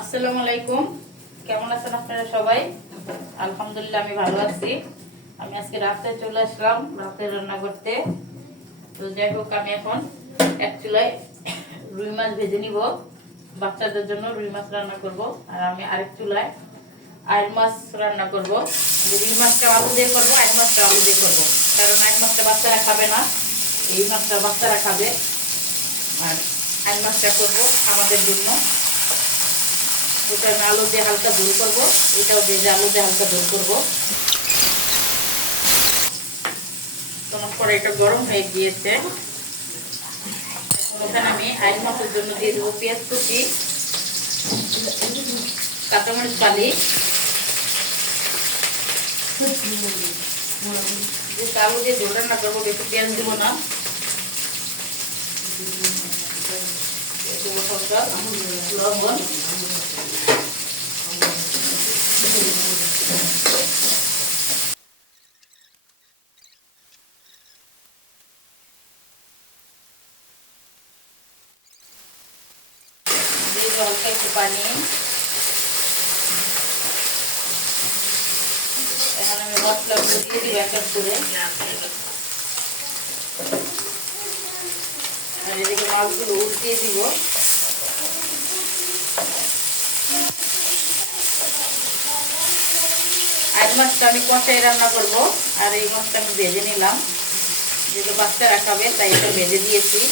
আসসালামু আলাইকুম। কেমন আছেন আপনারা সবাই? আলহামদুলিল্লাহ আমি ভালো আছি। আমি আজকে রাতে চলে আসলাম রাতে রান্না করতে। তো যাই হোক, আমি এখন এক চুলায় রুই মাছ ভেজে নিব। বাচ্চাদের জন্য রুই মাছ রান্না করব। আর আমি আরেক চুলায় আইড় মাছ রান্না করব। রুই মাছটা আলু দিয়ে করবো, আইড় মাছটা আলু দিয়ে করবো। কারণ আইড় মাছটা বাচ্চারা খাবে না, এই মাছটা বাচ্চারা খাবে। আর আইড় মাছটা করবো আমাদের জন্য। ওটা আমি আলু দিয়ে হালকা ঝোল করবো, এটাও ভেজে আলু দিয়ে হালকা ঝোল করবো। তোমার কড়াইটা গরম হয়ে গিয়েছে। ওখানে আমি আইড় মাছের জন্য দিয়ে দেবো পেঁয়াজ কুচি, কাঁচামরিচ বালি, আলু দিয়ে ঝোল রান্না করবো, বেশি পেঁয়াজ দেবো না। লবণ, দিয়ে হালকা একটু পানি। এখন আমি মশলাগুলো দিয়ে দিব এক এক করে। আর এদিকে মাছগুলো উল্টিয়ে দিব। আইড় মাছটা আমি কষাই রান্না করব। আর এই মাছটা আমি ভেজে নিলাম, যেহেতু বাচ্চারা খাবে তাই এটা ভেজে দিয়েছি।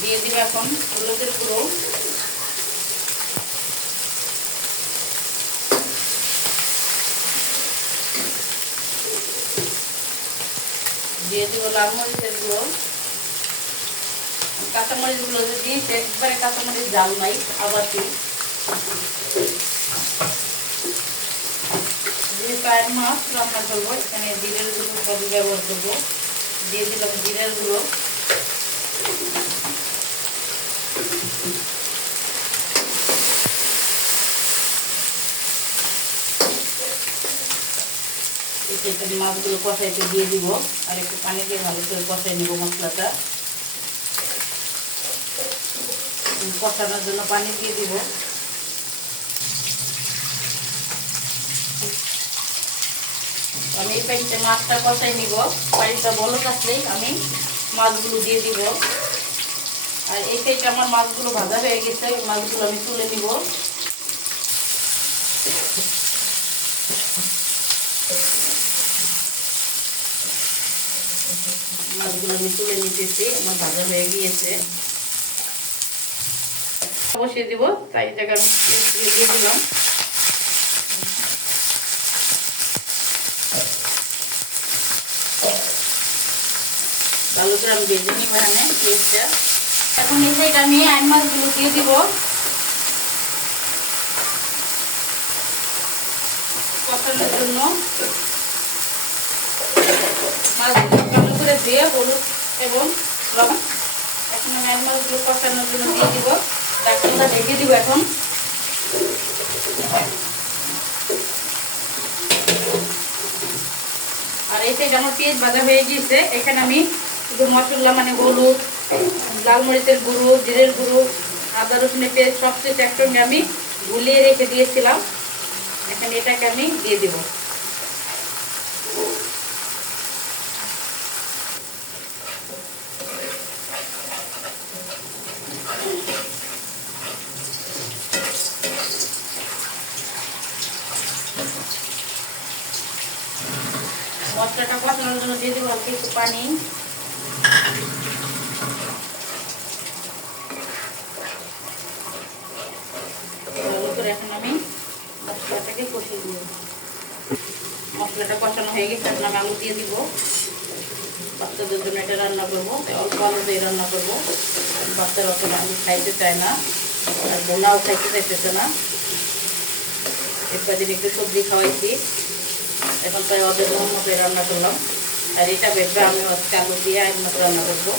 দিয়ে দিব এখন হলুদের গুঁড়ো, দিয়ে দিব লাল মরিচের গুঁড়ো। কাঁচামরিচ গুলো যে দিয়েছি একবারে কাঁচামরিচ জাল নাই, আবার যেহেতু আইড় মাছ রান্না করবো, এখানে জিরের গুঁড়ো সবই ব্যবহার করবো। দিয়ে দিলাম জিরের গুঁড়ো, মাছগুলো কষাইতে দিয়ে দিব। আর একটু পানি দিয়ে ভালো করে কষাই নিব মশলাটা। কষানোর জন্য পানি দিয়ে দিব। আমি এই পানিতে মাছটা কষাই নিব। পানিটা বলক আসলেই আমি মাছগুলো দিয়ে দিব। আর এই সাইডে আমার মাছগুলো ভাজা হয়ে গেছে, মাছগুলো আমি তুলে নিব। মাছগুলো আমি তুলে নিতেছি, আমার ভাজা হয়ে গিয়েছে। বসিয়ে দিব, তাই এটাকে আমি দিয়ে দিলাম। ভালো করে আমি ভেজে নিব এখানে পেঁয়াজটা। এখন এই সাইডে আমি আইড় মাছগুলো দিয়ে দিব। কষানোর জন্য মাছগুলো ভালো করে ধুয়ে হলুদ এবং লবণ, এখন আমি আইড় মাছগুলো কষানোর জন্য দিয়ে দিব। ঢাকনাটা ঢেকে দিব এখন। আর এই সাইড আমার পেঁয়াজ ভাজা হয়ে গিয়েছে। এখানে আমি শুধু মশলা মানে হলুদ, লাল মরিচের গুঁড়ো, জিরের গুঁড়ো, আদা রসুনের পেস্ট সবচেয়ে একসঙ্গে আমি গুলিয়ে রেখে দিয়েছিলাম। এখন এটাকে আমি দিয়ে দেব। মশলাটা কষানোর জন্য দিয়ে দেবো একটু পানি। ভালো করে এখন আমি মশলাটাকে কষিয়ে দিব। মশলাটা কষানো হয়ে গেছে, এখন আমি আলু দিয়ে দিব। বাচ্চাদের জন্য এটা রান্না করবো, অল্প আলু দিয়ে রান্না করবো। বাচ্চারা অত আলু খাইতে চায় না, আর বোনাও খাইতে চাইতেছে না। একদিন একটু সবজি খাওয়াইছি, এখন তাই ওদের মন মতো রান্না করলাম। আর এটা ভেবে আমি আজকে আলু দিয়ে আইড় মাছ রান্না করবো।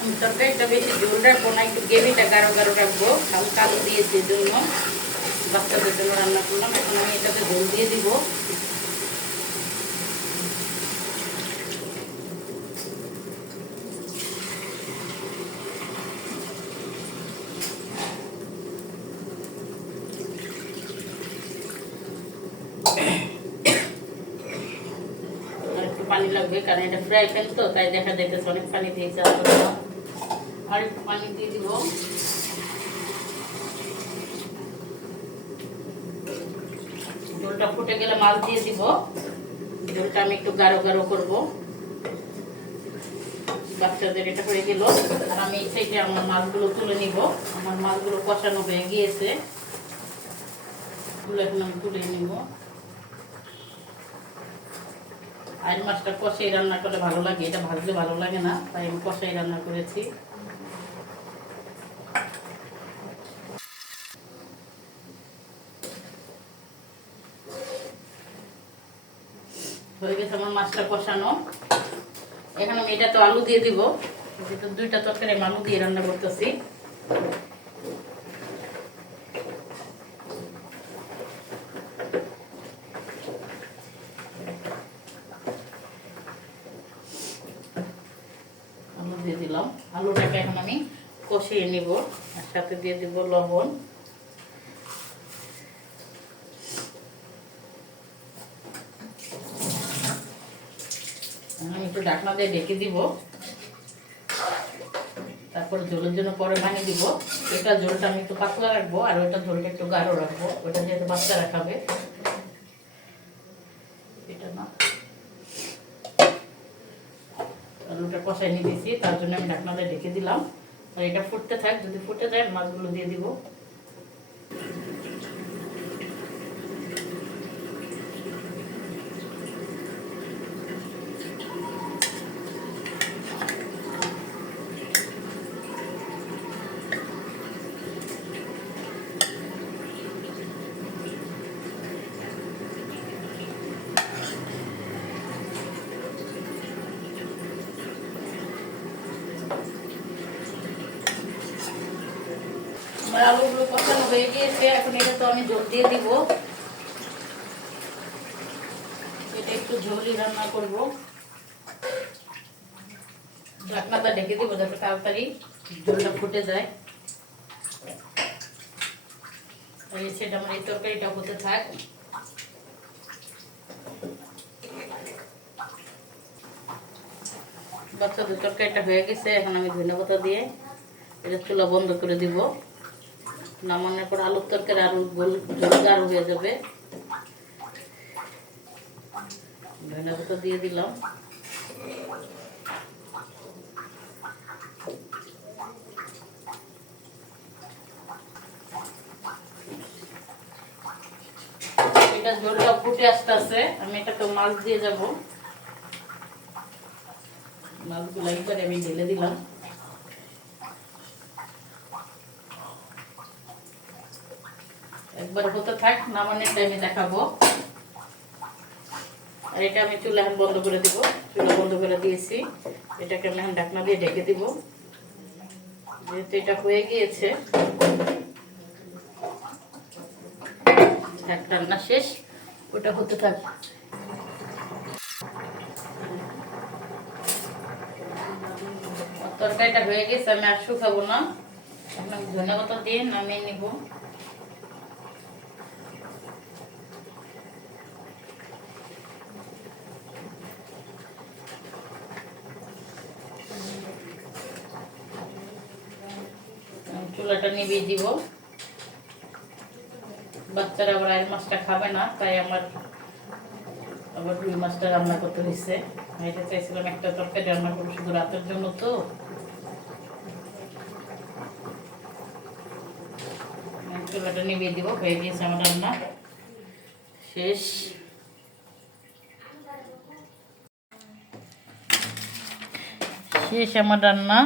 আমি তরকারিটা বেশি ঝোল রাখবো না, একটু গ্রেভিটা গাঢ় গাঢ় রাখবো। হালকা আলু দিয়েছি জন্য বাচ্চাদের জন্য রান্না করলাম। এখন আমি এটাতে ঝোল দিয়ে দিব। পানি লাগবে, কারণ এটা ফ্রাই প্যান তো, তাই দেখা যাইতেছে অনেক পানি দিয়েছে। আর একটু পানি দিয়ে দিব। ঝোলটা ফুটে গেলে মাছ দিয়ে দিব। ঝোলটা আমি একটু গাঢ় গাঢ় করবো। বাচ্চাদের এটা হয়ে গেল। আর আমি এই সাইডে আমার মাছগুলো তুলে নিব। আমার মাছগুলো কষানো হয়ে গিয়েছে, এখন আমি তুলে নিব। আর মাছটা কষাই রান্না করলে ভালো লাগে, এটা ভাজলে ভালো লাগে না, তাই আমি কষাই রান্না করেছি। হয়ে গেছে আমার মাছটা কষানো। এখন আমি এটা তো আলু দিয়ে দিব, যেহেতু দুইটা তরকারি আমি আলু দিয়ে রান্না করতেছি। আলু দিয়ে দিলাম। আলুটাকে এখন আমি কষিয়ে নিব, আর সাথে দিয়ে দিব লবণ। আমি একটু ঢাকনা দিয়ে ঢেকে দিব, তারপর ঝোলের জন্য পরে পানি দিব। এটা ঝোলটা আমি একটু পাতলা রাখবো, আর ওইটা ঝোলটা একটু গাঢ় রাখবো, ওইটা যেহেতু বাচ্চারা খাবে। এটা না, আলুটা কষাই নিয়ে দিয়েছি, তার জন্য আমি ঢাকনা দিয়ে ঢেকে দিলাম। আর এটা ফুটতে থাক, যদি ফুটে যায় মাছগুলো দিয়ে দিব। আমার আলুগুলো কষানো হয়ে গিয়েছে, এখন এটা তো আমি ঝোল দিয়ে দিব। এটা একটু ঝোলই রান্না করবো। ঢাকনাটা ঢেকে দিব যাতে তাড়াতাড়ি ঝোলটা ফুটে যায়। সেটা আমার এই তরকারিটা হতে থাক। বাচ্চাদের তরকারিটা হয়ে গেছে, এখন আমি ধনেপাতা দিয়ে এটা চুলা বন্ধ করে দিব। নামানোর পর আলুর তরকারি আরো ঝোল গাঢ় হয়ে যাবে। ধনেপাতা দিয়ে দিলাম। এটা ঝোলটা ফুটে আসতেছে, আমি এটাকে মাছ দিয়ে যাব। মাছগুলো একবারে আমি ঢেলে দিলাম। একবার হতে থাক, নামানোর টাইমে দেখাবো। আর এটা আমি চুলা এখন বন্ধ করে দিব। চুলা বন্ধ করে দিয়েছি, এটাকে আমি এখন ঢাকনা দিয়ে ঢেকে দিব। যেহেতু এটা হয়ে গিয়েছে, রান্না শেষ, ওটা হতে থাক। তরকারিটা হয়ে গেছে, আমি আর শুকাবো না। এখন ধনেপাতা দিয়ে নামিয়ে নিব। চুলাটা নিভিয়ে দিব। বাচ্চারা আবার আর মাছটা খাবে না, তাই আমার আবার রুই মাছটা রান্না করতে হয়েছে। এটা চাইছিলাম একটা তরকারি রান্না করবো শুধু রাতের জন্য, তো চুলাটা নিভিয়ে দিব। হয়ে গিয়েছে আমার রান্না শেষ। শেষ আমার রান্না।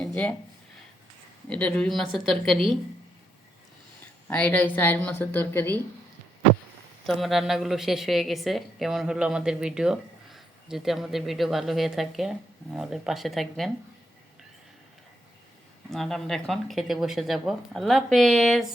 এই যে এটা রুই মাছের তরকারি, আর এটা হচ্ছে আয়ের মাছের তরকারি। তো আমার রান্নাগুলো শেষ হয়ে গেছে। কেমন হলো আমাদের ভিডিও? যদি আমাদের ভিডিও ভালো হয়ে থাকে আমাদের পাশে থাকবেন। আর আমরা এখন খেতে বসে যাব। আল্লাহ হাফেজ।